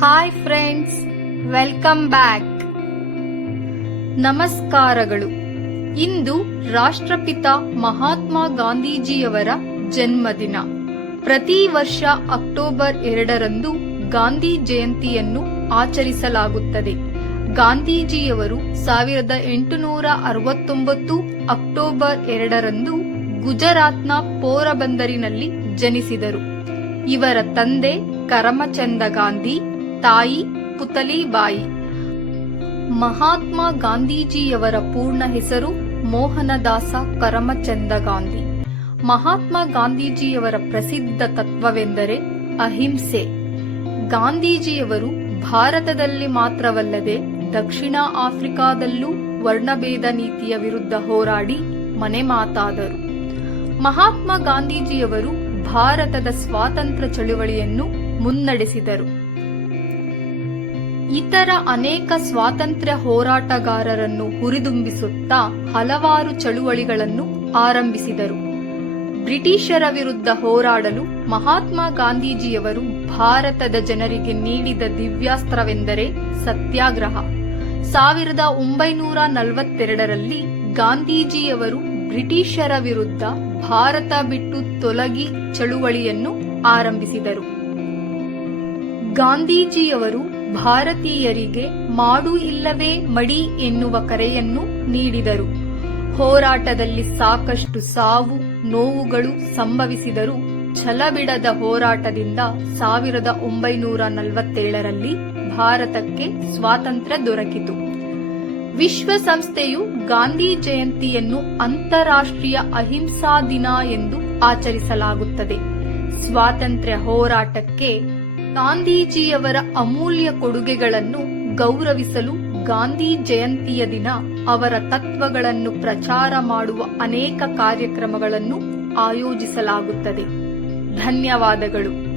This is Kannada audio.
ಹಾಯ್ ಫ್ರೆಂಡ್ಸ್ ವೆಲ್ಕಮ್ ಬ್ಯಾಕ್ ನಮಸ್ಕಾರಗಳು. ಇಂದು ರಾಷ್ಟ್ರಪಿತ ಮಹಾತ್ಮ ಗಾಂಧೀಜಿಯವರ ಜನ್ಮದಿನ. ಪ್ರತಿ ವರ್ಷ ಅಕ್ಟೋಬರ್ ಎರಡರಂದು ಗಾಂಧಿ ಜಯಂತಿಯನ್ನು ಆಚರಿಸಲಾಗುತ್ತದೆ. ಗಾಂಧೀಜಿಯವರು ಸಾವಿರದ ಎಂಟುನೂರ ಅರವತ್ತೊಂಬತ್ತು ಅಕ್ಟೋಬರ್ ಎರಡರಂದು ಗುಜರಾತ್ನ ಪೋರಬಂದರಿನಲ್ಲಿ ಜನಿಸಿದರು. ಇವರ ತಂದೆ ಕರಮಚಂದ ಗಾಂಧಿ ತಾಯಿ ಪುತಲಿಬಾಯಿ ಮಹಾತ್ಮ ಗಾಂಧೀಜಿಯವರ ಪೂರ್ಣ ಹೆಸರು ಮೋಹನದಾಸ ಕರಮಚಂದ ಗಾಂಧಿ. ಮಹಾತ್ಮ ಗಾಂಧೀಜಿಯವರ ಪ್ರಸಿದ್ಧ ತತ್ವವೆಂದರೆ ಅಹಿಂಸೆ. ಗಾಂಧೀಜಿಯವರು ಭಾರತದಲ್ಲಿ ಮಾತ್ರವಲ್ಲದೆ ದಕ್ಷಿಣ ಆಫ್ರಿಕಾದಲ್ಲೂ ವರ್ಣಭೇದ ನೀತಿಯ ವಿರುದ್ಧ ಹೋರಾಡಿ ಮನೆ ಮಾತಾದರು ಮಹಾತ್ಮ ಗಾಂಧೀಜಿಯವರು ಭಾರತದ ಸ್ವಾತಂತ್ರ್ಯ ಚಳುವಳಿಯನ್ನು ಮುನ್ನಡೆಸಿದರು. ಇತರ ಅನೇಕ ಸ್ವಾತಂತ್ರ್ಯ ಹೋರಾಟಗಾರರನ್ನು ಹುರಿದುಂಬಿಸುತ್ತಾ ಹಲವಾರು ಚಳುವಳಿಗಳನ್ನು ಆರಂಭಿಸಿದರು. ಬ್ರಿಟಿಷರ ವಿರುದ್ಧ ಹೋರಾಡಲು ಮಹಾತ್ಮ ಗಾಂಧೀಜಿಯವರು ಭಾರತದ ಜನರಿಗೆ ನೀಡಿದ ದಿವ್ಯಾಸ್ತ್ರವೆಂದರೆ ಸತ್ಯಾಗ್ರಹ. ಸಾವಿರದ ಒಂಬೈನೂರ ನಲವತ್ತೆರಡರಲ್ಲಿ ಗಾಂಧೀಜಿಯವರು ಬ್ರಿಟಿಷರ ವಿರುದ್ಧ ಭಾರತ ಬಿಟ್ಟು ತೊಲಗಿ ಚಳುವಳಿಯನ್ನು ಆರಂಭಿಸಿದರು. ಗಾಂಧೀಜಿಯವರು ಭಾರತೀಯರಿಗೆ ಮಾಡು ಇಲ್ಲವೇ ಮಡಿ ಎನ್ನುವ ಕರೆಯನ್ನು ನೀಡಿದರು. ಹೋರಾಟದಲ್ಲಿ ಸಾಕಷ್ಟು ಸಾವು, ನೋವುಗಳು ಸಂಭವಿಸಿದರೂ ಛಲಬಿಡದ ಹೋರಾಟದಿಂದ ಸಾವಿರದ ಒಂಬೈನೂರ ನಲವತ್ತೇಳರಲ್ಲಿ ಭಾರತಕ್ಕೆ ಸ್ವಾತಂತ್ರ್ಯ ದೊರಕಿತು. ವಿಶ್ವಸಂಸ್ಥೆಯು ಗಾಂಧಿ ಜಯಂತಿಯನ್ನು ಅಂತಾರಾಷ್ಟ್ರೀಯ ಅಹಿಂಸಾ ದಿನ ಎಂದು ಆಚರಿಸಲಾಗುತ್ತದೆ. ಸ್ವಾತಂತ್ರ್ಯ ಹೋರಾಟಕ್ಕೆ ಗಾಂಧೀಜಿಯವರ ಅಮೂಲ್ಯ ಕೊಡುಗೆಗಳನ್ನು ಗೌರವಿಸಲು ಗಾಂಧಿ ಜಯಂತಿಯ ದಿನ ಅವರ ತತ್ವಗಳನ್ನು ಪ್ರಚಾರ ಮಾಡುವ ಅನೇಕ ಕಾರ್ಯಕ್ರಮಗಳನ್ನು ಆಯೋಜಿಸಲಾಗುತ್ತದೆ. ಧನ್ಯವಾದಗಳು.